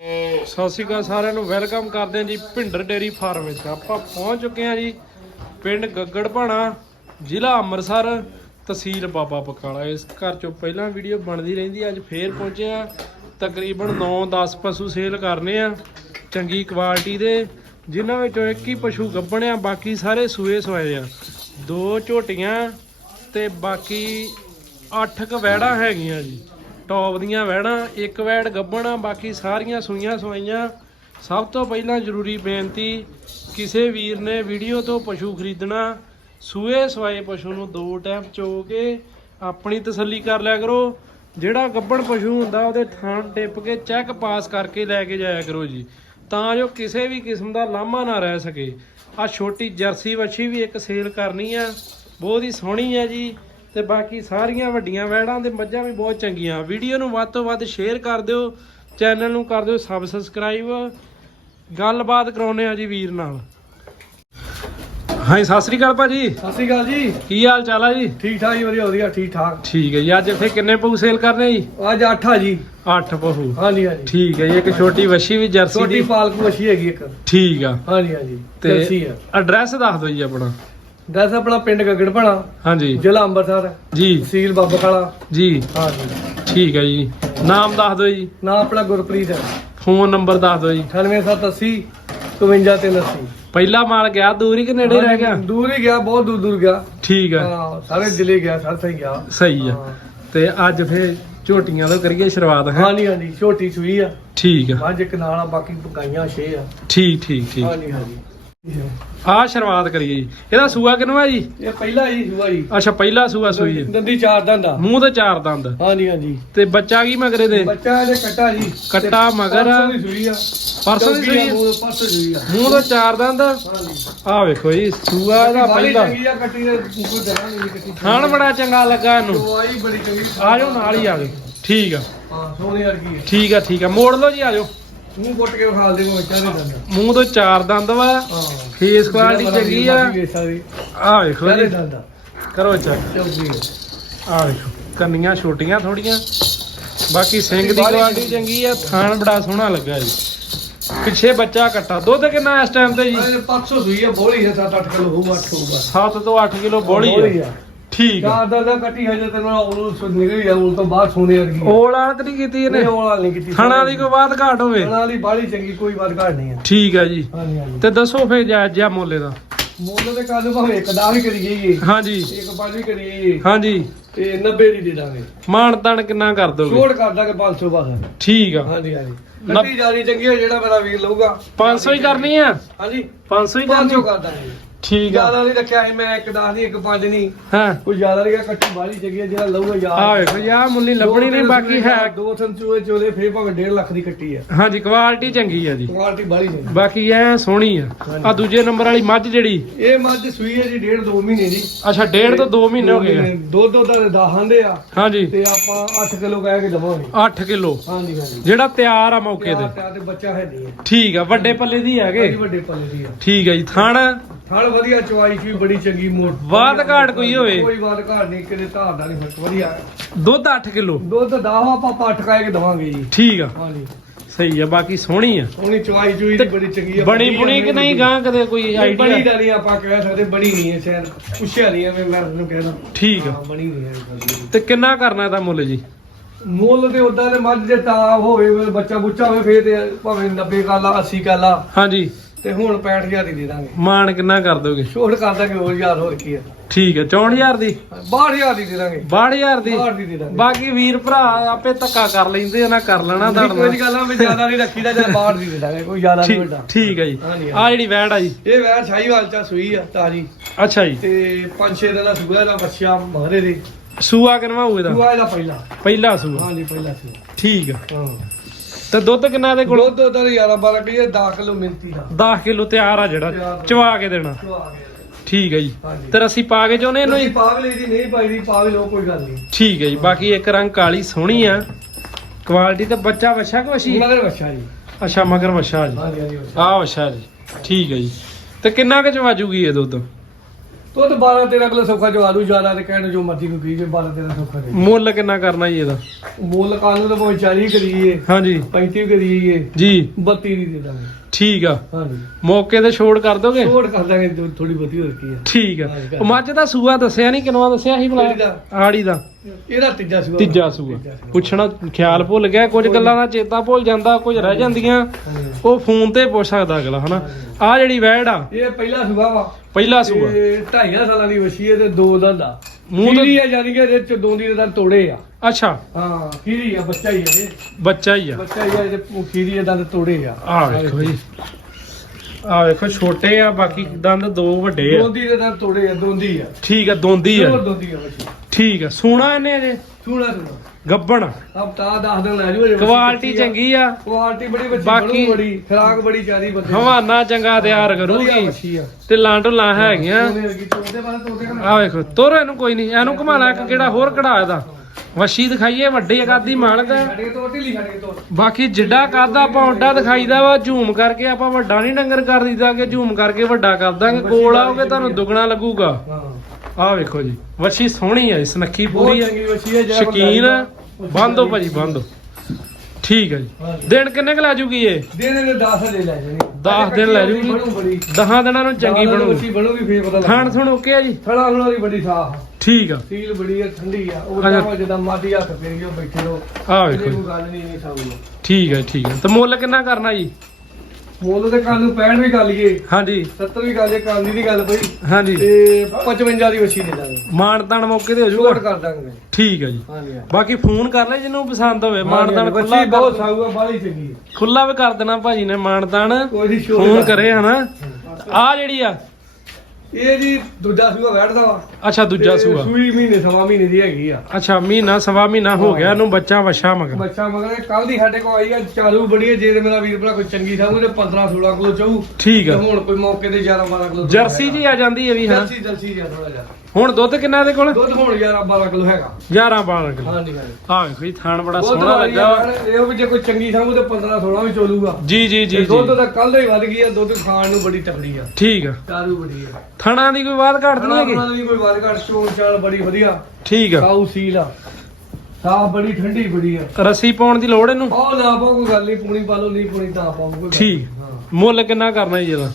ਸਤਿ ਸ਼੍ਰੀ ਅਕਾਲ ਸਾਰਿਆਂ ਨੂੰ, ਵੈਲਕਮ ਕਰਦੇ ਹਾਂ ਜੀ ਭਿੰਡਰ ਡੇਰੀ ਫਾਰਮ ਵਿੱਚ। ਆਪਾਂ ਪਹੁੰਚ ਚੁੱਕੇ ਹਾਂ ਜੀ ਪਿੰਡ ਗੱਗੜ ਭਾਣਾ ਜ਼ਿਲ੍ਹਾ ਅੰਮ੍ਰਿਤਸਰ, ਤਹਿਸੀਲ ਬਾਬਾ ਬਕਾਲਾ। ਇਸ ਘਰ ਚੋਂ ਪਹਿਲਾਂ ਵੀਡੀਓ ਬਣਦੀ ਰਹਿੰਦੀ ਅੱਜ ਫੇਰ ਪਹੁੰਚੇ ਆ ਤਕਰੀਬਨ 9-10 ਪਸ਼ੂ ਸੇਲ ਕਰਨੇ ਆ, ਚੰਗੀ ਕੁਆਲਿਟੀ ਦੇ, ਜਿਨ੍ਹਾਂ ਵਿੱਚੋਂ ਇੱਕ ਹੀ ਪਸ਼ੂ ਗੱਭਣਿਆ, ਬਾਕੀ ਸਾਰੇ ਸੂਏ ਸਵਾਏ ਆ। ਦੋ ਝੋਟੀਆਂ ਤੇ ਬਾਕੀ 8 ਕ ਵੈੜਾਂ ਹੈਗੀਆਂ ਜੀ। ਟੌਪ ਦੀਆਂ ਵੈੜਾਂ ਇੱਕ ਵੈੜ ਗੱਭਣਾ ਬਾਕੀ ਸਾਰੀਆਂ ਸੂਈਆਂ ਸਵਾਈਆਂ। ਸਭ ਤੋਂ ਪਹਿਲਾਂ ਜ਼ਰੂਰੀ ਬੇਨਤੀ, ਕਿਸੇ ਵੀਰ ਨੇ ਵੀਡੀਓ ਤੋਂ ਪਸ਼ੂ ਖਰੀਦਣਾ, ਸੂਏ ਸਵਾਏ ਪਸ਼ੂ ਨੂੰ ਦੋ ਟਾਈਮ ਚੋ ਕੇ ਆਪਣੀ ਤਸੱਲੀ ਕਰ ਲਿਆ ਕਰੋ। ਜਿਹੜਾ ਗੱਬਣ ਪਸ਼ੂ ਹੁੰਦਾ, ਉਹਦੇ ਥਾਂ ਟਿੱਪ ਕੇ ਚੈੱਕ ਪਾਸ ਕਰਕੇ ਲੈ ਕੇ ਜਾਇਆ ਕਰੋ ਜੀ। ਤਾਂ ਜੋ ਕਿਸੇ ਵੀ ਕਿਸਮ ਦਾ ਲਾਮਾ ਨਾ ਰਹਿ ਸਕੇ। ਆ ਛੋਟੀ ਜਰਸੀ ਵੱਛੀ ਵੀ ਇੱਕ ਸੇਲ ਕਰਨੀ ਆ। ਬਹੁਤ ਹੀ ਸੋਹਣੀ ਹੈ ਜੀ। ਤੇ ਬਾਕੀ ਸਾਰੀਆਂ ਵੱਡੀਆਂ ਵੈੜਾਂ ਦੇ ਮੱਝਾਂ ਵੀ ਬਹੁਤ ਚੰਗੀਆਂ। ਵੀਡੀਓ ਨੂੰ ਵੱਧ ਤੋਂ ਵੱਧ ਸ਼ੇਅਰ ਕਰ ਦਿਓ ਚੈਨਲ ਨੂੰ ਕਰ ਦਿਓ ਸਬ ਸਬਸਕ੍ਰਾਈਬ ਗੱਲਬਾਤ ਕਰਾਉਨੇ ਆ ਜੀ ਵੀਰ ਨਾਲ। ਹਾਂ ਸਤਿ ਸ੍ਰੀ ਅਕਾਲ ਭਾਜੀ। ਸਤਿ ਸ਼੍ਰੀ ਅਕਾਲ ਜੀ। ਕੀ ਹਾਲ ਚਾਲ ਆ ਜੀ? ਠੀਕ ਠਾਕ ਜੀ ਵਧੀਆ ਵਧੀਆ ਠੀਕ ਠਾਕ। ਠੀਕ ਹੈ ਜੀ ਅੱਜ ਇੱਥੇ ਕਿੰਨੇ ਪਹੂ ਸੇਲ ਕਰਨੇ ਜੀ? ਅੱਜ 8 ਆ ਜੀ। 8 ਪਹੂ ਹਾਂਜੀ ਹਾਂਜੀ। ਠੀਕ ਹੈ ਜੀ ਇੱਕ ਛੋਟੀ ਵੱਛੀ ਵੀ ਜਰਸੀ ਛੋਟੀ ਦੀ। ਪਾਲਕ ਮੱਛੀ ਹੈਗੀ ਇੱਕ। ਠੀਕ ਆ। ਹਾਂਜੀ ਹਾਂਜੀ ਤੇ ਜਰਸੀ ਆ। ਐਡਰੈਸ ਦੱਸ ਦਿਓ ਜੀ ਆਪਣਾ। ਦੱਸ ਆਪਣਾ ਪਿੰਡ ਗਗੜ ਬਣਾ ਹਾਂਜੀ। ਜ਼ਿਲ੍ਹਾ ਅੰਮ੍ਰਿਤਸਰ ਜੀ। ਤਹਿਸੀਲ ਬਾਬਾ ਖਾਲਾ ਜੀ। ਹਾਂਜੀ ਠੀਕ ਹੈ ਜੀ। ਨਾਮ ਦੱਸ ਦਿਓ ਜੀ। ਨਾਂ ਆਪਣਾ ਗੁਰਪ੍ਰੀਤ ਹੈ। ਫੋਨ ਨੰਬਰ ਦੱਸ ਦਿਓ ਜੀ। 98780 51380 ਪਹਿਲਾ ਮਾਲ ਗਿਆ ਦੂਰ ਹੀ ਕਿ ਨੇੜੇ ਰਹਿ ਗਿਆ? ਦੂਰ ਹੀ ਗਿਆ ਬਹੁਤ ਦੂਰ ਦੂਰ ਗਿਆ। ਠੀਕ ਹਾਂ। ਸਾਰੇ ਜ਼ਿਲ੍ਹੇ ਗਿਆ ਸਾਰੇ ਸਹੀ ਗਿਆ। ਸਹੀ ਆ। ਹਾਂ। ਤੇ ਅੱਜ ਫੇਰ ਝੋਟੀਆਂ ਤੋਂ ਕਰੀਏ ਸ਼ੁਰੂਆਤ ਹੈ? ਹਾਂਜੀ ਹਾਂਜੀ ਛੋਟੀ ਸੂਈ ਆ। ਠੀਕ ਆ। ਮੱਝ ਇੱਕ ਨਾਲ ਆ ਬਾਕੀ ਪਕਾਈਆਂ ਛੇ ਆ। ਠੀਕ ਠੀਕ ਠੀਕ। ਹਾਂਜੀ ਹਾਂਜੀ। ਆ ਸ਼ੁਰੂਆਤ ਕਰੀਏ ਜੀ। ਇਹਦਾ ਸੂਆ ਕਿਨਵਾ ਜੀ? ਇਹ ਪਹਿਲਾ ਹੀ ਸੂਆ ਜੀ। ਅੱਛਾ ਪਹਿਲਾ ਸੂਆ ਸੂਈ ਹੈ ਦੰਦੀ ਚਾਰ ਦੰਦਾ ਮੂੰਹ ਤੇ ਚਾਰ ਦੰਦ। ਹਾਂਜੀ ਹਾਂਜੀ। ਤੇ ਬੱਚਾ ਕੀ ਮਗਰੇ ਦੇ ਬੱਚਾ ਇਹਦੇ ਕੱਟਾ ਜੀ। ਕੱਟਾ ਮਗਰ। ਪਰਸੋਂ ਦੀ ਸੂਈ ਆ। ਪਰਸੋਂ ਦੀ ਸੂਈ ਆ? ਪਰਸੋਂ ਸੂਈ ਆ। ਮੂੰਹ ਤੇ ਚਾਰ ਦੰਦ। ਆ ਵੇਖੋ ਜੀ ਸੂਆ ਇਹਦਾ ਪਹਿਲਾ। ਚੰਗੀ ਆ ਕੱਟੀ ਦੇ ਕੋਈ ਜਗ੍ਹਾ ਨਹੀਂ ਕੱਟੀ। ਖਾਣ ਬੜਾ ਚੰਗਾ ਲੱਗਾ ਇਹਨੂੰ। ਦਵਾਈ ਬੜੀ ਚੰਗੀ। ਆ ਜਾਓ ਨਾਲ ਹੀ ਆ ਜਾਓ। ਠੀਕ ਆ। ਹਾਂ ਸੋਹਣੀ ਵਰਗੀ ਠੀਕ ਆ ਠੀਕ ਆ। ਮੋੜ ਲਓ ਜੀ ਆ ਜਾਓ। ਮੂੰਹ ਕੁੱਟ ਕੇ ਵਿਖਾ ਦੇ ਮੈਂ ਚਾਰੇ ਦੰਦਾ। ਮੂੰਹ ਤੋਂ ਚਾਰ ਦੰਦ ਵਾ ਹਾਂ। ਫੇਸ ਕੁਆਲਿਟੀ ਚੰਗੀ ਆ। ਆ ਵੇਖੋ ਚਾਰੇ ਜੀ। ਦੰਦਾ ਕਰੋ ਚੈੱਕ। ਚੌਕੀ ਆ ਵੇਖੋ ਕੰਨੀਆਂ ਛੋਟੀਆਂ ਥੋੜੀਆਂ। ਬਾਕੀ ਸਿੰਘ ਦੀ ਕੁਆਲਿਟੀ ਚੰਗੀ। ਆ ਥਾਣ ਬੜਾ ਸੋਹਣਾ ਲੱਗਾ ਜੀ। ਪਿੱਛੇ ਬੱਚਾ ਕੱਟਾ। ਦੁੱਧ ਕਿੰਨਾ ਇਸ ਟਾਈਮ ਤੇ ਜੀ? ਇਹ 500 ਸੂਈ ਆ ਬੋਲੀ ਹੈ 7-8 ਕਿਲੋ ਹੋਊ 8 ਹੋਊਗਾ 7 ਤੋਂ 8 ਕਿਲੋ ਬੋਲੀ ਆ। ਆ। ਠੀਕ ਆ। ਦੰਦਾ ਕੱਟੀ ਹਜੇ ਤੈਨੂੰ ਉਹਨੂੰ ਸੁ ਨਿਕਲੀ ਆ ਉਹ ਤੋਂ ਬਾਅਦ ਸੋਨੇ ਵਰਗੀ ਆ। ਓਲਾ ਤੇ ਨਹੀਂ ਕੀਤੀ ਇਹਨੇ। ਵਾਲਾ ਨਹੀਂ ਕੀਤੀ ਥਣਾ ਦੀ ਕੋਈ ਬਾਤ ਘਾਟ ਹੋਵੇ? ਥਣਾ ਵਾਲੀ ਬਾਹਲੀ ਚੰਗੀ ਕੋਈ ਬਾਤ ਘਾਟ ਨਹੀਂ ਹੈ ਠੀਕ ਆ ਜੀ। ਹਾਂਜੀ ਹਾਂਜੀ। ਤੇ ਦੱਸੋ ਫੇਰ ਜਾ ਜਾ ਮੋਲੇ ਦਾ। ਮੁੱਲ ਤੇ ਕੱਲ ਭਾਵੇਂ ਇੱਕ ਦਾ ਵੀ ਕਰੀ ਜਾਈਏ ਹਾਂਜੀ। ਇੱਕ ਪੰਜ ਵੀ ਕਰੀਏ ਹਾਂਜੀ। ਤੇ 90 ਦੀ ਦੇ ਦਾਂਗੇ। ਮਾਣ ਤਾਣ ਕਿੰਨਾ ਕਰ ਦੋਗੇ? ਛੋੜ ਕਰ ਦਾਂਗੇ 500 ਬਸ। ਠੀਕ ਆ। ਹਾਂਜੀ ਹਾਂਜੀ। ਨੱਬ- ਕੱਟੀ ਜਾਰੀ ਚੰਗੀ ਹੈ ਜਿਹੜਾ ਮੇਰਾ ਵੀਰ ਲਊਗਾ। 500 ਹੀ ਕਰਨੀ ਆ? ਹਾਂਜੀ। 500 ਹੀ 500 ਕਰਨੀ ਕਰ ਦਾਂਗੇ। ਠੀਕ ਆ। ਜ਼ਿਆਦਾ ਨਹੀਂ ਰੱਖਿਆ ਸੀ ਮੈਂ ਇੱਕ 10 ਨਹੀਂ ਇੱਕ 5 ਨਹੀਂ। ਹਾਂ। ਕੋਈ ਜ਼ਿਆਦਾ ਨਹੀਂ ਕੱਟੀ ਬਾਹਲੀ ਹੈ ਜਿਹੜਾ ਲਊਗਾ ਯਾਰ। ਆ ਵੇਖੋ ਆ ਮੁੱਲੀ ਲੱਭਣੀ ਨਹੀਂ ਬਾਕੀ ਹੈ। ਦੋ ਤਿੰਨ ਚੂਹੇ ਚੋਲੇ ਫੇਰ ਭਾਵੇਂ 1.5 ਲੱਖ ਦੀ ਕੱਟੀ ਹੈ ਹਾਂਜੀ ਕੁਆਲਿਟੀ ਚੰਗੀ ਆ ਜੀ। ਕੁਆਲਿਟੀ ਬਾਹਲੀ ਚੰਗੀ ਬਾਕੀ ਐ ਸੋਹਣੀ ਆ। ਆ ਦੂਜੇ ਨੰਬਰ ਵਾਲੀ ਮੱਝ ਜਿਹੜੀ? ਇਹ ਮੱਝ ਸੂਈ ਹੈ ਜੀ ਡੇਢ ਦੋ ਮਹੀਨੇ ਦੀ। ਅੱਛਾ ਡੇਢ ਤੋਂ 2 ਮਹੀਨੇ ਹੋ ਗਏ ਆ। ਦੁੱਧ ਉਹਦਾ ਦੇ ਦਸ ਆਂਦੇ ਆ। ਹਾਂਜੀ। ਤੇ ਆਪਾਂ 8 ਕਿਲੋ ਕਹਿ ਕੇ ਦਵਾਂਗੇ। 8 ਕਿਲੋ। ਹਾਂਜੀ ਹਾਂਜੀ। ਜਿਹੜਾ ਤਿਆਰ ਆ ਮੌਕੇ ਤੇ। ਪਿਆਰ ਤੇ ਬੱਚਾ ਹੈ ਨਹੀਂ। ਠੀਕ ਆ ਵੱਡੇ ਪੱਲੇ ਦੀ ਹੈਗੇ। ਵੱਡੇ ਪੱਲੇ ਦੀ ਆ। ਠੀਕ ਆ ਜੀ ਥਣ ਥਾਲ ਵਧੀਆ ਚਵਾਈ ਵੀ ਬੜੀ ਚੰਗੀ ਮੋਟ ਬਾਦ ਘਾਟ ਕੋਈ ਹੋਵੇ। ਕੋਈ ਬਾਤ ਘਾਟ ਨਹੀਂ ਕਿਤੇ ਧਾਰ ਦਾ ਨਹੀਂ ਫ਼ਰਕ ਵਧੀਆ। ਦੁੱਧ 8 ਕਿਲੋ। ਦੁੱਧ ਦਾਵਾ ਆਪਾਂ ਪੱਟ ਕਾਇ ਕੇ ਦਵਾਂਗੇ ਜੀ। ਠੀਕ ਆ। ਹਾਂਜੀ। ਸਹੀ ਆ ਬਾਕੀ ਸੋਹਣੀ ਆ। ਉਹਨੀ ਚਵਾਈ ਚੂਈ ਦੀ ਬੜੀ ਚੰਗੀ ਆ ਬਣੀ ਬੁਣੀ ਕਿ ਨਹੀਂ ਗਾਂ ਕਦੇ ਕੋਈ ਨਹੀਂ, ਬਣੀ ਆਈਡੀਆ ਦਾ ਨਹੀਂ ਆਪਾਂ ਕਹਿ ਸਕਦੇ ਬਣੀ ਨਹੀਂ ਹੈ ਸ਼ਾਇਦ ਪੁੱਛਿਆ ਨਹੀਂ ਐਵੇਂ ਮੈਂ ਤੁਹਾਨੂੰ ਕਹਿਣਾ ਠੀਕ ਆ। ਹਾਂ, ਬਣੀ ਨਹੀਂ ਹੈ ਤੇ ਕਿੰਨਾ ਕਰਨਾ ਇਹਦਾ ਮੁੱਲ ਜੀ? ਮੁੱਲ ਤੇ ਉਦਾਂ ਦੇ ਮੱਝ ਜੇ ਤਾਂ ਹੋਵੇ ਬੱਚਾ ਬੁੱਚਾ ਹੋਵੇ ਫੇਰ ਤੇ ਭਾਵੇਂ 90 ਕਾਲਾ 80 ਕਾਲਾ ਹਾਂਜੀ। ਤੇ ਹੁਣ 65000 ਦੀ ਦੇ ਦਾਂਗੇ। ਮਾਣ ਕਿੰਨਾ ਕਰ ਦੋਗੇ? ਛੋਟ ਕਰ ਦਾਂਗੇ ਹੋਰ ਯਾਰ ਹੋਰ ਕੀ ਹੈ ਠੀਕ ਹੈ 64000 ਦੀ? 62000 ਦੀ ਦੇ ਦਾਂਗੇ। 62000 ਦੀ? 62000 ਦੀ ਦੇ ਦਾਂਗੇ। ਬਾਕੀ ਵੀਰ ਭਰਾ ਆਪੇ ਧੱਕਾ ਕਰ ਲੈਂਦੇ ਆ ਨਾ ਕਰ ਲੈਣਾ ਨਹੀਂ, ਕੋਈ ਗੱਲ ਆ ਵੀ ਜ਼ਿਆਦਾ ਨਹੀਂ ਰੱਖੀਦਾ ਜਦ ਬਾਹਰ ਦੀ ਦੇ ਦਾਂਗੇ ਕੋਈ ਜ਼ਿਆਦਾ ਨਹੀਂ ਠੀਕ ਵੱਡਾ। ਠੀਕ ਹੈ ਜੀ। ਹਾਂਜੀ, ਆ ਜਿਹੜੀ ਵੈੜ ਆ ਜੀ। ਇਹ ਵੈਰ ਸ਼ਾਹੀਵਾਲ ਚਾ ਸੂਈ ਆ ਤਾਜੀ। ਅੱਛਾ ਜੀ। ਤੇ 5-6 ਦਿਨ ਦਾ ਸੂਆ ਦਾ ਬੱਚਾ ਮਾਰੇ ਦੇ। ਸੂਆ ਹੋਊ ਇਹਦਾ? ਸੂਆ ਇਹਦਾ ਪਹਿਲਾ। ਪਹਿਲਾ ਸੂਆ। ਹਾਂਜੀ ਪਹਿਲਾ ਸੂਆ। ਠੀਕ ਆ। ਹਾਂ। ਤੇ ਦੁੱਧ ਕਿੰਨਾ ਦੇ ਕੋਲ? ਦੁੱਧ ਉਹਦਾ 11 12 ਕਿਲੋ 10 ਕਿਲੋ ਮਿਲਤੀ ਦਾ 10 ਕਿਲੋ ਤਿਆਰ ਆ ਜਿਹੜਾ। ਚਵਾ ਕੇ ਦੇਣਾ। ਆ ਗਿਆ ਠੀਕ ਹੈ ਜੀ। ਤੇ ਰੱਸੀ ਪਾ ਕੇ ਚਾਹੁੰਦੇ ਇਹਨੂੰ ਜੀ? ਪਾਵਲੇ ਦੀ ਨਹੀਂ ਪਾਈ ਦੀ ਪਾਵਲ ਲੋ ਕੋਈ ਗੱਲ ਨਹੀਂ। ਠੀਕ ਹੈ ਜੀ ਬਾਕੀ ਇੱਕ ਰੰਗ ਕਾਲੀ ਸੋਹਣੀ ਆ। ਕੁਆਲਿਟੀ ਤੇ ਬੱਚਾ ਵਛਾ ਕਿ ਵਛੀ? ਮਗਰ ਬੱਚਾ ਜੀ। ਅੱਛਾ ਮਗਰ ਵਛਾ ਜੀ। ਹਾਂਜੀ ਬੱਚਾ। ਆ ਵਛਾ ਜੀ। ਠੀਕ ਹੈ ਜੀ। ਤੇ ਕਿੰਨਾ ਕੁ ਚ ਵਾਜੂਗੀ ਇਹ ਦੁੱਧ? ਉਹ ਤਾਂ 12 13 ਕਿਲੋ ਸੌਖਾ ਜੋ ਆਲੂ ਜ਼ਿਆਦਾ ਤੇ ਕਹਿਣ ਜੋ ਮਰਜ਼ੀ ਨੂੰ ਕਹੀ ਜੇ 12 13 ਸੌਖਾ ਦੇ ਮੁੱਲ ਕਿੰਨਾ ਕਰਨਾ ਜੀ ਇਹਦਾ? ਮੁੱਲ ਕਾਨੂੰ ਤਾਂ ਭਾਵੇਂ 40 ਕਰੀਏ ਹਾਂਜੀ। 35 ਕਰੀਏ ਜੀ। 32 ਦੀ ਦੇ ਦਾਂਗੇ। ਠੀਕ ਆ। ਹਾਂਜੀ। ਮੌਕੇ ਤੇ ਛੋੜ ਕਰ ਦੋਗੇ? ਛੋਟ ਕਰ ਦਾਂਗੇ ਥੋੜੀ ਬਹੁਤੀ ਹੋਰ ਕੀ ਆ। ਠੀਕ ਆ। ਉਹ ਮੱਝ ਦਾ ਸੂਆ ਦੱਸਿਆ ਨਹੀਂ ਕਿਨਵਾ ਦੱਸਿਆ ਸੀ ਦਾ? ਆੜੀ ਦਾ। ਇਹਦਾ ਤੀਜਾ ਸੂਆ। ਤੀਜਾ ਸੂਆ। ਪੁੱਛਣਾ ਖਿਆਲ ਭੁੱਲ ਗਿਆ ਕੁਝ ਗੱਲਾਂ ਦਾ ਚੇਤਾ ਭੁੱਲ ਜਾਂਦਾ ਕੁਝ ਰਹਿ ਜਾਂਦੀਆਂ। ਉਹ ਫੋਨ ਤੇ ਪੁੱਛ ਸਕਦਾ ਅਗਲਾ ਹਨਾ? ਆ ਜਿਹੜੀ ਵੈੜ ਆ। ਇਹ ਪਹਿਲਾ ਸੂਆ ਵਾ। ਪਹਿਲਾ ਸੂਆ। ਇਹ ਢਾਈਆਂ ਸਾਲਾਂ ਦੀ ਹੈ ਤੇ ਦੋ ਦੰਦ ਆ। ਮੂੰਹ ਤੋਂ- ਜਾਨੀ ਕਿ ਇਹਦੇ ਚ ਦੋ ਦੀ ਦੰਦ ਤੋੜੇ ਆ। ਅੱਛਾ। ਹਾਂ ਖੀਰੀ ਆ ਬੱਚਾ ਹੀ ਇਹ। ਬੱਚਾ ਹੀ ਆ। ਬੱਚਾ ਹੀ ਆ ਇਹਦੇ ਖੀਰੀ ਦੇ ਦੰਦ ਤੋੜੇ ਆ। ਆ ਵੇਖੋ ਜੀ। ਆ ਵੇਖੋ ਛੋਟੇ ਆ ਬਾਕੀ ਦੰਦ ਦੋ ਵੱਡੇ ਆ। ਦੋਂਦੀ ਦੇ ਦੰਦ ਤੋੜੇ ਆ ਦੋਂਦੀ ਆ। ਠੀਕ ਆ ਦੋਂਦੀ ਆ। ਦੋਂਦੀ ਆ ਵਛੀ ਠੀਕ ਆ ਸੋਨਾ ਇਹਨੇ ਅਜੇ? ਸੁਣਾ ਸੁਣਾ। ਗੱਬਣ। ਹਫਤਾ 10 ਦਿਨ ਲੈ ਜੂ ਕੁਆਲਿਟੀ ਚੰਗੀ ਆ। ਕੁਆਲਿਟੀ ਬੜੀ ਬੱਚੀ ਬਾਕੀ- ਬੜੀ ਖਰਾਕ ਬੜੀ ਚਾਰੀ ਬੰਦੇ ਹਵਾਨਾ ਚੰਗਾ ਤਿਆਰ ਕਰੂਗੀ। ਤੇ ਲਾਂਟੋ ਲਾਂ ਹੈਗੀਆਂ। ਆ ਵੇਖੋ ਤੋਰ ਇਹਨੂੰ ਕੋਈ ਨਹੀਂ ਇਹਨੂੰ ਘੁਮਾ ਲੈ ਇੱਕ ਕਿਹੜਾ ਹੋਰ ਕਢਾ ਇਹਦਾ। ਵਸ਼ੀ ਦਿਖਾਈਏ ਵੱਡੇ ਕਾਦੀ ਮਾਲਕ ਛੱਡ ਕੇ ਤੋੜ ਢਿੱਲੀ ਛੱਡ ਕੇ ਤੋੜ ਬਾਕੀ ਜਿੱਡਾ ਕਰਦਾ ਆਪਾਂ ਓਡਾ ਦਿਖਾਈਦਾ ਵਾ ਝੂਮ ਕਰਕੇ ਆਪਾਂ ਵੱਡਾ ਨਹੀਂ ਡੰਗਰ ਕਰ ਦਿੱਤਾ ਕਿ ਝੂਮ ਕਰਕੇ ਵੱਡਾ ਕਰ ਦਾਂਗੇ। ਕੋਲ ਆਓਗੇ ਤੁਹਾਨੂੰ ਦੁੱਗਣਾ ਲੱਗੂਗਾ। ਹਾਂ। ਆ ਵੇਖੋ ਜੀ ਵਸ਼ੀ ਸੋਹਣੀ ਆ ਸਨੱਖੀ ਪੂਰੀ ਆ। ਵੱਛੀ ਸ਼ਕੀਨ ਬੰਦਾ- ਭਾਜੀ ਬੰਦੋ ਠੀਕ ਹੈ ਜੀ। ਦਿਨ ਕਿੰਨੇ ਕੁ ਲੈ ਜੂਗੀ ਇਹ? ਦਿਨ ਦੇ 10 ਦੇ ਲੈ ਜਾਣੀ। 10 ਦਿਨ ਲੈ ਜੂਗੀ। ਬਣੂ ਬੜੀ। 10 ਦਿਨਾਂ ਨੂੰ ਚੰਗੀ ਬਣੂ। ਵੱਛੀ ਬਣੂਗੀ ਫੇਰ ਪਤਾ ਥਾਣ ਲੱਗਣਾ ਥੁਣ ਓਕੇ ਆ ਜੀ? ਥੜਾ ਉਹਨਾਂ ਦੀ ਬੜੀ ਸਾਫ਼ ਠੀਕ ਆ। ਸੀਲ ਬੜੀ ਆ ਠੰਡੀ ਆ। ਉਹ ਅੱਛਾ। ਤਾਂ ਜਿੱਦਾਂ ਮਾਦੀ ਹੱਥ ਫੇਰ ਗਿਓ ਬੈਠੇ ਰਹੋ। ਆ ਇਹਦੀ ਵੇਖੋ ਜੀ। ਕੋਈ ਗੱਲ ਨਹੀਂ ਨਹੀਂ ਸਾਬੂ ਠੀਕ ਹੈ ਠੀਕ ਹੈ ਤੇ ਮੁੱਲ ਕਿੰਨਾ ਕਰਨਾ ਜੀ? ਮੁੱਲ ਤੇ ਕੱਲ ਨੂੰ 65 ਵੀ ਕਰ ਲਈਏ। ਹਾਂਜੀ। 70 ਵੀ ਕਰ ਲਈਏ ਕਾਂਦੀ ਦੀ ਗੱਲ ਪਈ ਹਾਂਜੀ। ਤੇ 55 ਦੀ ਵੱਛੀ ਦੇ ਦਾਂਗੇ। ਮਾਨਤਾਨ ਮੌਕੇ ਤੇ ਹੋ ਛੋਟ ਜਾਊਗਾ ਕਰ ਦਾਂਗੇ। ਠੀਕ ਹੈ ਜੀ। ਹਾਂਜੀ ਬਾਕੀ ਫੋਨ ਕਰ ਲੈ ਜਿਹਨੂੰ ਪਸੰਦ ਹੋਵੇ। ਮਾਨਤਾਨ ਖੁੱਲਾ ਬਹੁਤ ਸਾਊ ਆ ਬਾਹਲੀ ਚੰਗੀ ਆ। ਖੁੱਲਾ ਵੀ ਕਰ ਦੇਣਾ ਭਾਜੀ ਨੇ ਮਾਨਤਾਨ ਕੋਈ ਸ਼ੋਰ ਫੋਨ ਕਰੇ। ਹਨਾ। ਆ ਜਿਹੜੀ ਆ ਇਹ ਜੀ ਦੂਜਾ ਸੂਆ ਬੈਠਦਾ ਵਾ। ਅੱਛਾ ਦੂਜਾ ਤੇ ਸੂਆ। ਸੂਈ ਮਹੀਨੇ ਸਵਾ ਮਹੀਨੇ ਦੀ ਹੈਗੀ ਆ। ਅੱਛਾ ਮਹੀਨਾ ਸਵਾ ਮਹੀਨਾ ਹੋ ਗਿਆ ਇਹਨੂੰ ਬੱਚਾ ਵਛਾ ਮਗਰ। ਬੱਚਾ ਮਗਰ ਕੱਲ ਦੀ ਸਾਡੇ ਕੋਲ ਆਈ ਆ ਚਾਲੂ ਬੜੀ ਜੇ ਤੇ ਮੇਰਾ ਵੀਰ ਭਰਾ ਕੋਈ ਚੰਗੀ ਸਾਹਮਣੇ ਤੇ 15 16 ਕਿਲੋ ਚਾਹੂ ਠੀਕ ਆ। ਹੁਣ ਕੋਈ ਮੌਕੇ ਤੇ 11 12 ਕਿਲੋ ਜਰਸੀ ਜੀ ਆ ਜਾਂਦੀ ਹੈ ਵੀ ਹਾਂ ਜਰਸੀ ਜਰਸੀ ਜਿਹਾ ਥੋੜਾ ਜਿਹਾ। ਹੁਣ ਦੁੱਧ ਕਿੰਨਾ ਇਹਦੇ ਕੋਲ? ਦੁੱਧ ਹੁਣ 11 12 ਕਿਲੋ ਹੈਗਾ। 11 12 ਕਿਲੋ। ਹਾਂਜੀ ਹਾਂਜੀ ਆ ਵੇਖੋ ਜੀ ਥਾਣ ਬੜਾ ਦੁੱਧ ਸੋਹਣਾ ਵਾਲੀ ਲੱਗਾ ਵਾ। ਇਹ ਵੀ ਜੇ ਕੋਈ ਚੰਗੀ ਸਾਹਮਣੇ ਤੇ 15 16 ਵੀ ਚੋਲੂਗਾ। ਜੀ ਜੀ ਜੀ ਦੁੱਧ ਤਾਂ ਕੱਲ ਦਾ ਹੀ ਵੱਧ ਗਈ ਆ ਦੁੱਧ ਖਾਣ ਨੂੰ ਬੜੀ ਤਕੜੀ ਆ। ਠੀਕ ਆ। ਚਾਲੂ ਬੜੀ ਆ। ਥਣਾ ਦੀ ਕੋਈ ਬਾਤ ਘੱਟ ਨਹੀਂ ਹੈਗੀ? ਖਾਣਾ ਦੀ ਕੋਈ ਵੱਧ ਘੱਟ ਚੋਣ ਚਾਲ ਬੜੀ ਵਧੀਆ। ਠੀਕ ਆ। ਕਾਊ ਸੀਲ ਆ। ਸਾਫ਼ ਬੜੀ ਠੰਡੀ ਬੜੀ ਆ। ਰੱਸੀ ਪਾਉਣ ਦੀ ਲੋੜ ਇਹਨੂੰ? ਆਹ ਨਾ ਪਾਓ ਕੋਈ ਗੱਲ ਨਹੀਂ ਪੂਣੀ ਪਾ ਲਓ ਨਹੀਂ ਪੂਣੀ ਤਾਂ ਪਾਓ ਕੋਈ ਗੱਲ ਠੀਕ। ਮੁੱਲ ਕਿੰਨਾ ਕਰਨਾ ਜੀ ਇਹਦਾ?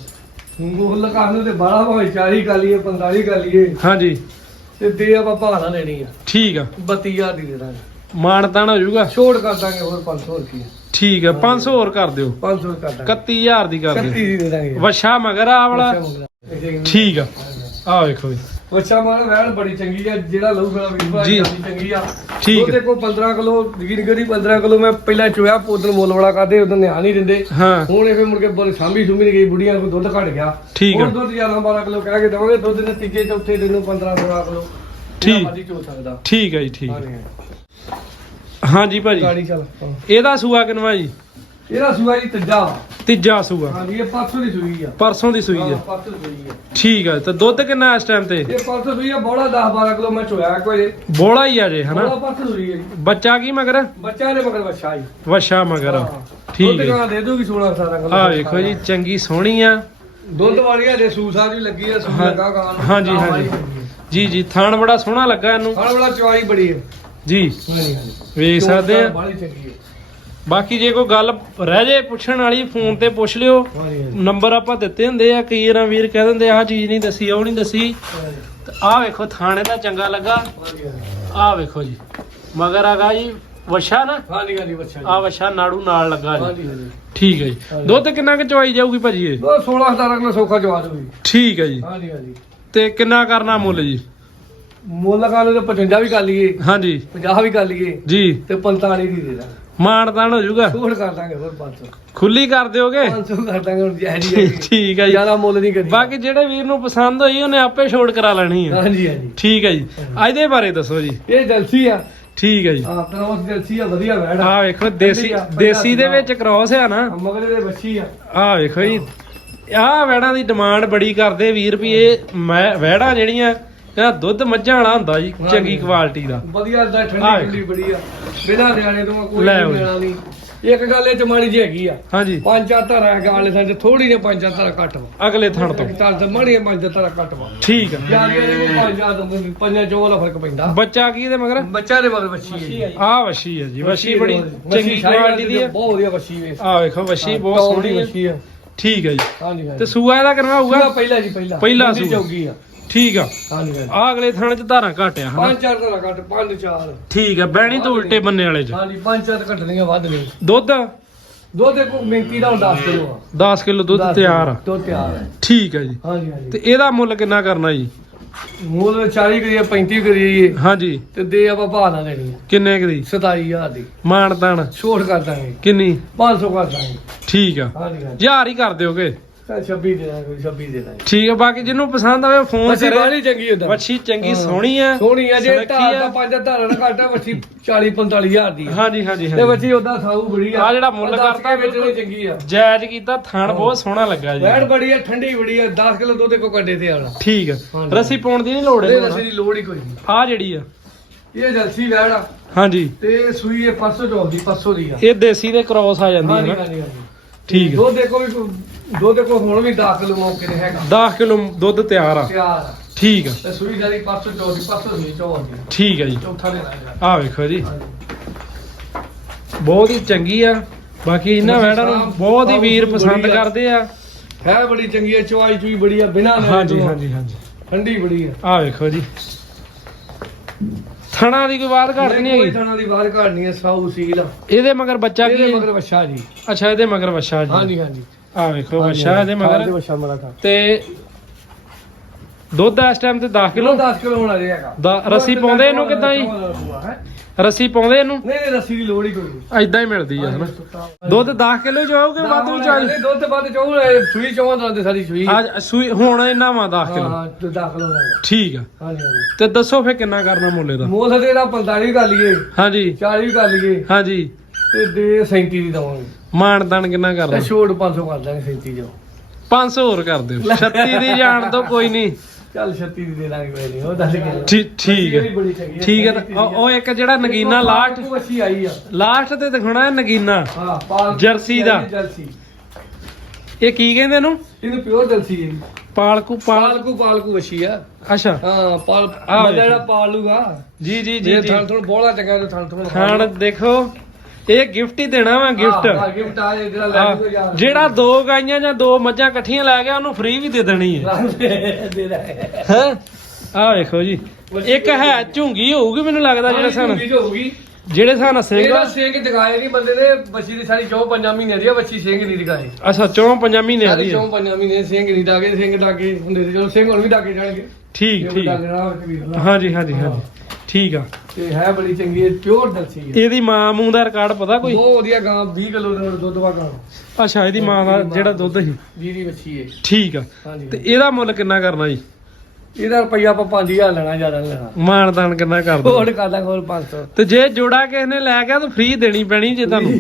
ਮੁੱਲ ਕਰਨ ਤੇ ਬਾਹਲਾ ਭਾਵੇਂ 40 ਕਰ ਲਈਏ 45 ਕਰ ਲਈਏ। ਹਾਂਜੀ। ਤੇ ਦੇ ਆਪਾਂ ਭਾਣਾ ਲੈਣੀ ਆ। ਠੀਕ ਆ। 32000 ਦੀ ਦੇ ਦਾਂਗੇ। ਮਾਨਤਾਨ ਹੋ ਜਾਊਗਾ। ਛੋੜ ਕਰ ਦਾਂਗੇ ਹੋਰ 500 ਰੁਪਏ ਠੀਕ ਆ 500 ਹੋਰ ਕਰ ਦਿਓ। 500 ਕਰ ਦਾਂਗੇ। 31000 ਦੀ ਕਰ 36 ਦਿਓ ਦੀ ਦੇ ਦਾਂਗੇ। ਵਛਾ ਮਗਰ ਆ ਵਾਲਾ। ਠੀਕ ਠੀਕ ਆ। ਆ ਵੇਖੋ ਜੀ। ਬੱਚਾ ਮਾਰ ਵੈਣ ਬੜੀ ਚੰਗੀ ਆ ਜਿਹੜਾ ਲਊ ਮੇਰਾ ਵੀਰ ਭਰਾ ਜੀ। ਜਲਦੀ ਚੰਗੀ ਆ। ਠੀਕ ਉਹਦੇ ਕੋਲ 15 ਕਿਲੋ ਗਿਣ ਗੜੀ 15 ਕਿਲੋ ਮੈਂ ਪਹਿਲਾਂ ਚੋਇਆ ਉਦੋਂ ਮੁੱਲ ਬੜਾ ਕਰਦੇ ਉਦੋਂ ਨਿਆ ਨਹੀਂ ਦਿੰਦੇ। ਹਾਂ। ਹੁਣ ਇਹ ਫਿਰ ਮੁੜ ਕੇ ਬੋਲੇ ਸਾਂਭੀ ਸੁੰਭੀ ਨਹੀਂ ਗਈ ਬੁੜੀਆਂ ਕੋਲ ਦੁੱਧ ਘਟ ਗਿਆ। ਠੀਕ ਆ। ਹੁਣ ਦੁੱਧ 11 12 ਕਿਲੋ ਕਹਿ ਕੇ ਦਵਾਂਗੇ ਦੁੱਧ ਦੇ ਤੀਜੇ ਚੌਥੇ ਦਿਨ ਨੂੰ 15 16 ਕਿਲੋ। ਠੀਕ। ਮਰਜ਼ੀ ਚੋ ਸਕਦਾ। ਠੀਕ ਹੈ ਜੀ ਠੀਕ ਹਾਂਜੀ। ਹਾਂਜੀ ਭਾਜੀ। ਗਾੜੀ ਚੱਲ। ਹਾਂ। ਇਹਦਾ ਸੂਆ ਕਿਨਵਾ ਜੀ? ਇਹਦਾ ਸੂਆ ਜੀ ਤੀਜਾ। ਵਾ। ਤੀਜਾ ਸੂਆ। ਹਾਂਜੀ ਇਹ ਪਰਸੋਂ ਦੀ ਸੂਈ ਆ। ਪਰਸੋਂ ਦੀ ਸੂਈ ਹਾਂ, ਆ ਪਰਸੋਂ ਸੂਈ ਆ। ਠੀਕ ਆ ਤੇ ਦੁੱਧ ਕਿੰਨਾ ਇਸ ਟਾਈਮ ਤੇ? ਇਹ ਪਰਸੋਂ ਸੂਈ ਆ ਬੋੜਾ 10 12 ਕਿਲੋ ਮੈਂ ਚੋਇਆ ਕੋਈ ਬੋਲਾ ਹੀ ਆ ਜੇ ਬੋੜਾ ਹਨਾ ਪਰਸੋਂ ਸੂਈ ਆ ਜੀ। ਬੱਚਾ ਕੀ ਮਗਰ? ਬੱਚਾ ਨੇ ਮਗਰ ਬੱਚਾ ਜੀ। ਵਛਾ ਮਗਰ। ਆ। ਹਾਂ। ਠੀਕ ਦੁੱਧ ਹੈ ਗਾਂ ਦੇ ਦੂਗੀ 16 17 ਕਿਲੋ? ਆ ਵੇਖੋ ਜੀ ਚੰਗੀ ਸੋਹਣੀ ਆ। ਦੁੱਧ ਵਾਲੀ ਆ ਜੇ ਸੂਸਾ ਵੀ ਲੱਗੀ ਆ ਸੂ ਹਾਂ- ਲੱਗਾ ਗਾਂ। ਨੂੰ। ਹਾਂਜੀ, ਗਾਂ ਹਾਂਜੀ। ਆ। ਜੀ ਜੀ ਥਾਣ ਬੜਾ ਸੋਹਣਾ ਲੱਗਾ ਇਹਨੂੰ। ਖਾਣ ਵਾਲਾ ਚਵਾਈ ਬੜੀ ਹੈ ਜੀ। ਹਾਂਜੀ ਹਾਂਜੀ। ਵੇਖ ਸਕਦੇ ਆ। ਬਾਲੀ ਚੰਗੀ ਹੈ ਬਾਕੀ ਜੇ ਕੋਈ ਗੱਲ ਰਹਿ ਜੇ ਪੁੱਛਣ ਵਾਲੀ ਫੋਨ ਤੇ ਪੁੱਛ ਲਿਓ। ਨੰਬਰ ਆਪਾਂ ਦਿੱਤੇ ਹੁੰਦੇ ਆ ਕਈ ਵਾਰ ਵੀਰ ਕਹਿ ਦਿੰਦੇ ਆਹ ਚੀਜ਼ ਨਹੀਂ ਦੱਸੀ ਉਹ ਨਹੀਂ ਦੱਸੀ। ਆਹ ਵੇਖੋ ਥਾਣੇ ਦਾ ਚੰਗਾ ਲੱਗਾ। ਆਹ ਵੇਖੋ ਜੀ। ਮਗਰ ਆਗਾ ਜੀ ਵਛਾ ਨਾ। ਹਾਂਜੀ ਹਾਂਜੀ ਜੀ। ਆ ਵਛਾ ਨਾੜੂ ਨਾਲ ਲੱਗਾ ਜੀ। ਠੀਕ ਹੈ ਜੀ। ਦੁੱਧ ਕਿੰਨਾ ਕੁ ਚਵਾਈ ਜਾਊਗੀ ਭਾਜੀ ਇਹ? ਉਹ 16 17 ਕਿਲੋ ਸੌਖਾ ਜਵਾ ਦੂਗੀ ਠੀਕ ਹੈ ਜੀ। ਹਾਂਜੀ ਹਾਂਜੀ। ਤੇ ਕਿੰਨਾ ਕਰਨਾ ਮੁੱਲ ਜੀ? ਮੁੱਲ ਕਾਲੇ ਤੇ 55 ਵੀ ਕਰ ਲਈਏ। ਹਾਂਜੀ। 50 ਵੀ ਕਰ ਲਈਏ। ਜੀ। ਤੇ 45 ਦੀ ਦੇ ਦਾਂਗੇ। ਮਾਨਦਾਨ ਹੋ ਜਾਊਗਾ। ਛੋੜ ਕਰ ਦਾਂਗੇ ਹੋਰ 500 ਖੁੱਲੀ ਕਰ ਦਿਓਗੇ? 500 ਕਰ ਦਾਂਗੇ ਹੁਣ ਜੈ ਜੀ ਠੀਕ ਹੈ ਜੀ। ਜ਼ਿਆਦਾ ਮੁੱਲ ਨਹੀਂ ਕਰੀ ਬਾਕੀ ਜਿਹੜੇ ਵੀਰ ਨੂੰ ਪਸੰਦ ਹੋਈ ਉਹਨੇ ਆਪੇ ਛੋੜ ਕਰਾ ਲੈਣੀ ਹੈ ਹਾਂਜੀ ਹਾਂਜੀ। ਠੀਕ ਹੈ ਜੀ। ਅੱਜ ਦੇ ਬਾਰੇ ਦੱਸੋ ਜੀ। ਇਹ ਜਲਸੀ ਆ। ਠੀਕ ਹੈ ਜੀ। ਹਾਂ ਕ੍ਰੋਸ ਜਲਸੀ ਆ ਵਧੀਆ ਵੈੜ ਆ। ਵੇਖੋ ਦੇਸੀ ਦੇਸੀ ਦੇ ਵਿੱਚ ਕ੍ਰਾਸ ਆ ਨਾ। ਮਗਰੇ ਦੇ ਬੱਚੀ ਆ। ਆਹ ਵੇਖੋ ਜੀ। ਆਹ ਵੈੜਾਂ ਦੀ ਡਿਮਾਂਡ ਬੜੀ ਕਰਦੇ ਵੀਰ ਵੀ ਇਹ ਵੈੜਾਂ ਜਿਹੜੀਆਂ ਇਹਦਾ ਦੁੱਧ ਮੱਝਾਂ ਵਾਲਾ ਹੁੰਦਾ ਜੀ ਚੰਗੀ ਕੁਆਲਿਟੀ ਦਾ। ਵਧੀਆ ਦਾ ਆਹ ਠੰਡੀ ਠੰਡੀ ਬੜੀ ਆ। ਬਿਨਾਂ ਨਿਆਣੇ ਤੋਂ ਕੋਈ ਲੈ। ਮਿਲਣਾ ਨਹੀਂ ਇੱਕ ਗੱਲ ਇਹ ਚ ਮਾੜੀ ਜਿਹੀ ਹੈਗੀ ਆ। ਹਾਂਜੀ। ਪੰਜ ਚਾਰ ਧਾਰਾਂ ਵਾਲੇ ਥਾਂ ਚ ਥੋੜੀ ਜਿਹੀ ਪੰਜ ਚਾਰ ਧਾਰਾਂ ਘੱਟ ਵਾ। ਅਗਲੇ ਥਣ ਤੋਂ। ਤਾਂ ਤਾਂ ਪੰਜ ਚਾਰ ਧਾਰਾਂ ਘੱਟ ਵਾ। ਠੀਕ ਆ। ਯਾਰ ਇਹ ਪੰਜ ਚਾਰ ਪੰਜਾਂ ਚੋਂ ਵਾਲਾ ਫ਼ਰਕ ਪੈਂਦਾ। ਬੱਚਾ ਕੀ ਇਹਦੇ ਮਗਰ? ਬੱਚਾ ਦੇ ਮਗਰ ਵੱਛੀ ਹੈ ਆ ਵਸ਼ੀ ਹੈ ਜੀ ਵਸ਼ੀ ਬੜੀ ਚੰਗੀ ਕੁਆਲਿਟੀ ਦੀ ਹੈ ਬਹੁਤ ਵਧੀਆ ਵੱਛੀ ਵੇ। ਆ ਵੇਖੋ ਵਸ਼ੀ ਬਹੁਤ ਸੋਹਣੀ ਹੈ ਵੱਛੀ ਆ। ਠੀਕ ਹੈ ਜੀ। ਹਾਂਜੀ ਹਾਂਜੀ। ਤੇ ਸੂਆ ਇਹਦਾ ਹੋਊਗਾ? ਪਹਿਲਾ ਜੀ ਪਹਿਲਾ। ਪਹਿਲਾ ਸੂਆ। ਚੌਗੀ ਆ। ਠੀਕ ਆ। ਹਾਂਜੀ ਹਾਂਜੀ। ਆ ਅਗਲੇ ਥਣ ਚ ਧਾਰਾਂ ਘਟਿਆ ਹਨਾ? ਪੰਜ ਚਾਰ ਧਾਰਾਂ ਘੱਟ ਪੰਜ ਚਾਰ। ਠੀਕ ਆ ਬਹਿਣੀ ਤੋਂ ਉਲਟੇ ਬੰਨੇ ਵਾਲੇ ਚ। ਹਾਂਜੀ ਪੰਜ ਚਾਰ ਘਟਣੀਆਂ ਵੱਧ ਨਹੀਂ ਦੁੱਧ? ਦੁੱਧ ਦੇਖੋ ਮਿੰਤੀ ਦਾ 10 ਕਿਲੋ ਆ। 10 ਕਿਲੋ ਦੁੱਧ ਦਸ ਤਿਆਰ ਆ। ਦੁੱਧ ਤਿਆਰ ਹੈ ਠੀਕ ਹੈ ਜੀ। ਹਾਂਜੀ ਹਾਂਜੀ। ਤੇ ਇਹਦਾ ਮੁੱਲ ਕਿੰਨਾ ਕਰਨਾ ਜੀ? ਮੁੱਲ 40 ਕਰੀਏ 35 ਕਰੀਏ ਹਾਂਜੀ। ਤੇ ਦੇ ਆਪਾਂ ਭਾਅ ਨਾ ਦੇਣੀ ਕਿੰਨੇ ਕੁ ਦੀ? 27000 ਦੀ। ਮਾਨਤਾਨ ਛੋਟ ਕਰ ਦਾਂਗੇ। ਕਿੰਨੀ? 500 ਕਰ ਦਾਂਗੇ। ਠੀਕ ਆ। ਹਾਂਜੀ ਹਾਂਜੀ। ਹਜ਼ਾਰ ਹੀ ਕਰ ਦਿਓਗੇ। ਚੱਲ 26 ਦੇ ਦਾਂਗੇ 26 ਦੇ ਦਾਂਗੇ। ਠੀਕ ਆ ਬਾਕੀ ਜਿਹਨੂੰ ਪਸੰਦ ਆਵੇ ਫੋਨ ਵੱਛੀ ਕਰੇ। ਬਾਹਲੀ ਚੰਗੀ ਹੁੰਦਾ ਵੱਛੀ ਚੰਗੀ ਹਾਂ। ਸੋਹਣੀ ਆ ਸੋਹਣੀ ਆ ਜੇ ਸੁਨੱਖੀ ਧਾਰ ਆ। ਦਾ ਪੰਜ ਧਾਰਾਂ ਦਾ ਘਾਟਾ ਵੱਛੀ 40 45000 ਦੀ ਆ। ਹਾਂਜੀ ਹਾਂਜੀ ਤੇ ਹਾਂਜੀ। ਵੱਛੀ ਉਦਾਂ ਸਾਊ ਬੜੀ ਆ। ਆਹ ਜਿਹੜਾ ਮੁੱਲ ਦਸ ਕਰਤਾ ਕੇ ਵੇਚਣੀ ਚੰਗੀ ਆ। ਜਾਇਜ਼ ਕੀਤਾ ਥਣ ਬਹੁਤ ਸੋਹਣਾ ਲੱਗਾ ਵੈੜ ਜੀ ਬੜੀ ਆ ਠੰਡੀ ਬੜੀ ਆ 10 ਕਿਲੋ ਦੁੱਧ ਕੋ ਕੱਢੇ ਤੇ ਆਲਾ ਠੀਕ ਆ। ਹਾਂਜੀ। ਰੱਸੀ ਪਾਉਣ ਦੀ ਨਹੀਂ ਲੋੜ ਇਹਨੂੰ ਰਸੇ ਦੀ ਲੋੜ ਹੀ ਕੋਈ ਨਹੀਂ ਆ ਜਿਹੜੀ ਆ। ਇਹ ਜਲਸੀ ਵੈੜ ਆ। ਹਾਂਜੀ। ਤੇ ਸੂਈ ਇਹ ਪਰਸੋਂ ਚੌਥ ਦੀ ਪਰਸੋਂ ਦੀ ਆ। ਇਹ ਦੇਸੀ ਦੇ ਕ੍ਰੋਸ ਆ ਜਾਂਦੀ ਹਾਂਜੀ ਹੈ ਨਾ। ਹਾਂਜੀ ਹਾਂਜੀ। ਠੀਕ ਆ। ਦੁੱਧ ਦੇਖੋ ਵੀ ਦੁੱਧ ਦੇਖੋ ਹੁਣ ਵੀ 10 ਕਿਲੋ ਮੌਕੇ ਤੇ ਹੈਗਾ। 10 ਕਿਲੋ ਦੁੱਧ ਤਿਆਰ ਆ। ਤਿਆਰ ਆ। ਠੀਕ ਆ। ਤੇ ਸੂਈ ਜਾਰੀ ਪਰਸੋਂ ਚੌਥ ਪਰਸੋਂ ਦੀ ਚੌਥ ਠੀਕ ਆ ਜੀ। ਚੌਥਾ ਆ ਆ ਵੇਖੋ ਜੀ। ਬਹੁਤ ਹੀ ਚੰਗੀ ਆ। ਬਾਕੀ ਇਹਨਾਂ ਵੈੜਾਂ ਨੂੰ ਬਹੁਤ ਹੀ ਵੀਰ ਪਸੰਦ ਕਰਦੇ ਆ। ਹੈ ਬੜੀ ਚੰਗੀ ਹੈ ਚਵਾਈ ਚੂਈ ਬੜੀ ਆ ਬਿਨਾਂ ਹਾਂਜੀ। ਹਾਂਜੀ ਹਾਂਜੀ। ਠੰਡੀ ਬੜੀ ਆ। ਆ ਵੇਖੋ ਜੀ। ਥਣਾ ਦੀ ਕੋਈ ਬਾਤ ਘੱਟ ਨਹੀਂ ਹੈਗੀ? ਥਾਣਾ ਦੀ ਬਾਹਰ ਕਾੜਨੀ ਹੈ ਸਾਊ ਸੀਲ ਆ। ਇਹਦੇ ਮਗਰ ਬੱਚਾ ਕੀ? ਇਹਦੇ ਮਗਰ ਵੱਛਾ ਜੀ। ਅੱਛਾ ਇਹਦੇ ਮਗਰ ਵਛਾ ਜੀ। ਹਾਂਜੀ ਹਾਂਜੀ। ਆ ਵੇਖੋ ਵਛਾ ਇਹਦੇ ਮਗਰ। ਵੱਛਾ ਮਰਾ ਥਾ ਤੇ। ਦੁੱਧ ਇਸ ਟਾਈਮ ਤੇ 10 ਕਿਲੋ? ਕਿਲੋ 10 ਕਿਲੋ ਹੋਣਾ ਰਹੇਗਾ ਦਾ- ਰੱਸੀ ਪਾਉਂਦੇ ਇਹਨੂੰ ਕਿੱਦਾਂ ਜੀ? ਨਹੀਂ ਰੱਸੀ ਪਾਉਂਦੇ ਇਹਨੂੰ? ਨਹੀਂ ਰੱਸੀ ਦੀ ਲੋੜ ਹੀ ਕੋਈ ਨਹੀਂ। ਐਦਾਂ ਹੀ ਮਿਲਦੀ ਆ ਹਨਾ? ਦੁੱਧ 10 ਕਿਲੋ ਜੋ ਆਊਗਾ ਵੱਧ ਵੀ ਚਾਹੀਦਾ ਨਹੀਂ, ਦੁੱਧ ਵੱਧ ਚਾਹੂ ਸੂਈ ਚੋਂ ਦਾ ਤੇ ਸਾਡੀ ਸੂਈ। ਅੱਜ ਸੂਈ ਹੁਣ ਇਹਨਾਂ ਵਾ 10 ਹਾਂ ਕਿਲੋ। ਹਾਂ ਤੇ ਦਾਖਲ ਹੋਣਾ ਹੈ। ਠੀਕ ਆ। ਹਾਂਜੀ ਹਾਂਜੀ। ਤੇ ਦੱਸੋ ਫੇ ਕਿੰਨਾ ਕਰਨਾ ਮੁੱਲੇ ਦਾ ਮੋਲ ਦੇ ਦਾ 45 ਵੀ ਕਰ ਲਈਏ। ਹਾਂਜੀ। 40 ਵੀ ਕਰ ਲਈਏ। ਹਾਂਜੀ। ਤੇ ਦੇ 37 ਦੀ ਦਵਾਂਗੇ। ਮਾਨਦਾਨ ਕਿੰਨਾ ਕਰਨਾ ਤੇ ਛੋੜ 500 ਕਰ ਦਾਂਗੇ 37 ਜੋ 500 ਹੋਰ ਕਰ ਦਿਓ। 36 ਦੀ ਜਾਣ ਤੋਂ ਕੋਈ ਨਹੀਂ। ਚੱਲ 36 ਦੀ ਦੇ ਦਾਂਗੇ ਕੋਈ ਨਹੀਂ ਉਹ ਦੱਸ ਕੇ। ਠੀਕ ਹੈ। ਠੀਕ ਹੈ ਉਹ- ਇੱਕ ਜਿਹੜਾ ਨਗੀਨਾ ਲਾਸਟ ਉਹ ਅੱਛੀ ਆਈ ਆ। ਲਾਸਟ ਤੇ ਦਿਖਾਉਣਾ ਹੈ ਨਗੀਨਾ। ਹਾਂ ਜਰਸੀ ਦਾ। ਇਹ ਕੀ ਕਹਿੰਦੇ ਇਹਨੂੰ? ਇਹਨੂੰ ਪਿਓਰ ਜਰਸੀ ਹੈ। ਪਾਲਕੂ ਪਾਲ ਪਾਲਕੂ ਪਾਲਕੂ ਅੱਛੀ ਆ। ਅੱਛਾ। ਹਾਂ ਪਾਲ। ਜਿਹੜਾ ਪਾਲ ਲੂਗਾ ਜੀ ਜੀ ਜੀ ਥਣ ਥਣ ਬੋਲਾ ਚੰਗਾ ਥਣ ਥਣ ਖਾਣ ਦੇਖੋ। ਇਹ ਗਿਫਟ ਹੀ ਦੇਣਾ ਵਾ ਗਿਫਟ ਗਿਫਟ ਆ ਜਿਹੜਾ ਲੈ ਕੇ ਯਾਰ। ਜਿਹੜਾ ਦੋ ਗਾਈਆਂ ਜਾਂ ਦੋ ਮੱਝਾਂ ਇਕੱਠੀਆਂ ਲੈ ਗਿਆ ਉਹਨੂੰ ਫ੍ਰੀ ਵੀ ਦੇ ਦੇਣੀ ਹੈ। ਦੇ ਦਾ ਹੈ? ਆ ਵੇਖੋ ਜੀ ਇੱਕ ਹੈ ਝੁੰਗੀ ਹੋਊਗੀ ਮੈਨੂੰ ਲੱਗਦਾ ਜਿਹੜੇ ਸਨ ਹੋਊਗੀ। ਜਿਹੜੇ ਸਨ ਸਿੰਘ ਇਹਦਾ ਸਿੰਘ ਦਿਖਾਏ ਨਹੀਂ ਬੰਦੇ ਨੇ ਬੱਚੀ ਦੀ ਸਾਰੀ ਚੌ ਪੰਜਾਂ ਮਹੀਨੇ ਦੀ ਆ ਬੱਚੀ ਸਿੰਘ ਨਹੀਂ ਦਿਖਾਏ। ਅੱਛਾ ਚੌਂ ਪੰਜਾਂ ਮਹੀਨਿਆਂ ਸਾਰੀ ਦੀ ਚੌ ਹੈ ਪੰਜਾਂ ਮਹੀਨੇ ਸਿੰਘ ਨਹੀਂ ਡਾਗੇ ਸਿੰਘ ਡਾਗੇ ਹੁੰਦੇ ਸੀ ਚਲੋ ਸਿੰਘ ਹੁਣ ਵੀ ਡਾਗੇ ਜਾਣਗੇ। ਠੀਕ ਠੀਕ। ਨਾਲ। ਹਾਂਜੀ ਹਾਂਜੀ ਹਾਂਜੀ। ਠੀਕ ਆ। ਤੇ ਹੈ ਬੜੀ ਚੰਗੀ ਹੈ ਪਿਓਰ ਦਲਸੀ ਹੈ ਇਹਦੀ ਮਾਂ ਮੂੰਹ ਦਾ ਰਿਕਾਰਡ ਪਤਾ ਕੋਈ? ਬਹੁਤ ਵਧੀਆ ਗਾਂ 20 ਕਿਲੋ ਦਾ ਦੁੱਧ ਵਾ ਗਾਂ। ਅੱਛਾ ਇਹਦੀ ਮਾਂ ਦਾ ਜਿਹੜਾ ਦੁੱਧ ਸੀ। ਜੀ ਦੀ ਬੱਚੀ ਹੈ ਠੀਕ ਆ। ਹਾਂਜੀ ਤੇ ਇਹਦਾ ਮੁੱਲ ਕਿੰਨਾ ਕਰਨਾ ਜੀ? ਇਹਦਾ ਰੁਪਈਆ ਆਪਾਂ 5000 ਲੈਣਾ ਜ਼ਿਆਦਾ ਨਹੀਂ ਲੈਣਾ। ਮਾਨਦਾਨ ਕਿੰਨਾ ਕਰ ਦੋ ਹੋਰ ਕਰ ਦਾਂਗੇ ਹੋਰ 500 ਤੇ ਜੇ ਜੋੜਾ ਕਿਸੇ ਨੇ ਲੈ ਗਿਆ ਤਾਂ ਫ੍ਰੀ ਦੇਣੀ ਪੈਣੀ ਜੇ ਤੁਹਾਨੂੰ।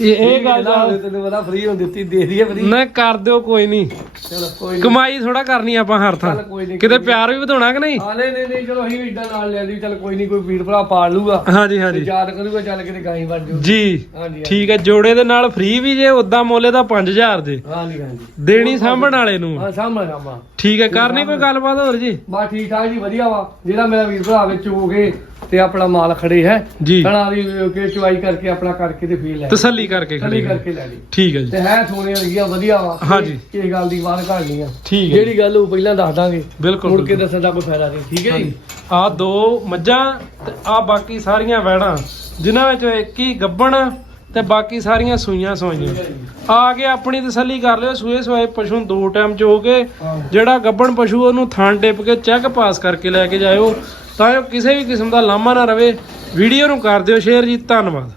ਇਹ ਇਹ ਗੱਲ ਦਾ ਤੈਨੂੰ ਪਤਾ ਫ੍ਰੀ ਹੋ ਦਿੱਤੀ ਦੇ ਦਈਏ ਫ੍ਰੀ ਨਾ ਕਰ ਦਿਓ ਕੋਈ ਨਹੀਂ। ਚਲੋ ਕੋਈ। ਕਮਾਈ ਥੋੜਾ ਕਰਨੀ ਆਪਾਂ ਹਰ ਥਾਂ। ਚੱਲ ਕੋਈ ਨੀ, ਕਿਤੇ ਪਿਆਰ ਵੀ ਵਧਾਉਣਾ ਕਿ ਨਹੀਂ? ਹਾਂ ਨਹੀਂ ਨਹੀਂ ਚਲੋ ਅਸੀਂ ਵੀ ਇਦਾਂ ਨਾਲ ਲੈ ਲਈ ਚੱਲ ਕੋਈ ਨਹੀਂ ਕੋਈ ਵੀਰ ਭਰਾ ਪਾਲ ਲੂਗਾ। ਹਾਂਜੀ ਹਾਂਜੀ। ਯਾਦ ਕਰੂਗਾ ਚੱਲ ਕਿਤੇ ਗਾਈ ਬਣ ਜੂ ਜੀ ਹਾਂਜੀ ਠੀਕ ਹੈ ਜੋੜੇ ਦੇ ਨਾਲ ਫ੍ਰੀ ਵੀ ਜੇ ਉਦਾਂ ਮੋਲੇ ਦਾ 5000 ਜੇ ਹਾਂਜੀ ਹਾਂਜੀ। ਦੇਣੀ ਸਾਂਭਣ ਵਾਲੇ ਨੂੰ। ਹਾਂ ਸਾਹਮਣੇ ਸਾਹਮਣੇ ਠੀਕ ਹੈ ਕਰਨੀ ਕੋਈ ਗੱਲਬਾਤ ਹੋਰ ਜੀ? ਬਾ ਠੀਕ ਠਾਕ ਜੀ ਵਧੀਆ ਵਾ। ਜਿਹੜਾ ਮੇਰਾ ਵੀਰ ਭਰਾ ਵਿੱਚ ਹੋ ਗਏ ਤੇ ਆਪਣਾ ਮਾਲ ਖੜੇ ਹੈ ਜੀ। ਕਣਾ ਦੀ ਕੇ ਚੁਆਈ ਕਰਕੇ ਆਪਣਾ ਕਰਕੇ ਤੇ ਫੇਰ ਲੈ ਤਸੱਲੀ ਕਰਕੇ ਤਸੱਲੀ ਖੜੀ ਕਰਕੇ ਲੈ ਲਈ। ਠੀਕ ਹੈ ਜੀ। ਤੇ ਹੈ ਸੋਨੇ ਲੱਗੀਆਂ ਵਧੀਆ ਵਾ। ਹਾਂਜੀ। ਕਿਸੇ ਗੱਲ ਦੀ ਬਾਤ ਘਾੜਨੀ ਆ। ਠੀਕ ਹੈ ਜਿਹੜੀ ਗੱਲ ਉਹ ਪਹਿਲਾਂ ਦੱਸ ਦਾਂਗੇ। ਬਿਲਕੁਲ ਮੁੜ ਕੇ। ਦੱਸਣ ਦਾ ਕੋਈ ਫਾਇਦਾ ਨਹੀਂ। ਠੀਕ ਹੈ ਜੀ? ਆ ਦੋ ਮੱਝਾਂ ਤੇ ਆ ਬਾਕੀ ਸਾਰੀਆਂ ਵੈੜਾਂ ਜਿਨ੍ਹਾਂ ਵਿੱਚ ਇੱਕ ਹੀ ਗੱਬਣ ਤੇ ਬਾਕੀ ਸਾਰੀਆਂ ਸੂਈਆਂ ਸਵਾਈਆਂ। ਆ ਕੇ ਆਪਣੀ ਤਸੱਲੀ ਕਰ ਲਿਓ, ਸੂਏ ਸਵਾਏ ਪਸ਼ੂ ਨੂੰ ਦੋ ਟਾਈਮ ਚੋ ਕੇ ਜਿਹੜਾ ਗੱਬਣ ਪਸ਼ੂ ਉਹਨੂੰ ਥਾਂ ਡਿੱਪ ਕੇ ਚੈੱਕ ਪਾਸ ਕਰਕੇ ਲੈ ਕੇ ਜਾਇਓ, ਤਾਂ ਜੋ ਕਿਸੇ ਵੀ ਕਿਸਮ ਦਾ ਲਾਮਾ ਨਾ ਰਵੇ। ਵੀਡੀਓ ਨੂੰ ਕਰ ਦਿਓ, ਸ਼ੇਅਰ ਜੀ, ਧੰਨਵਾਦ।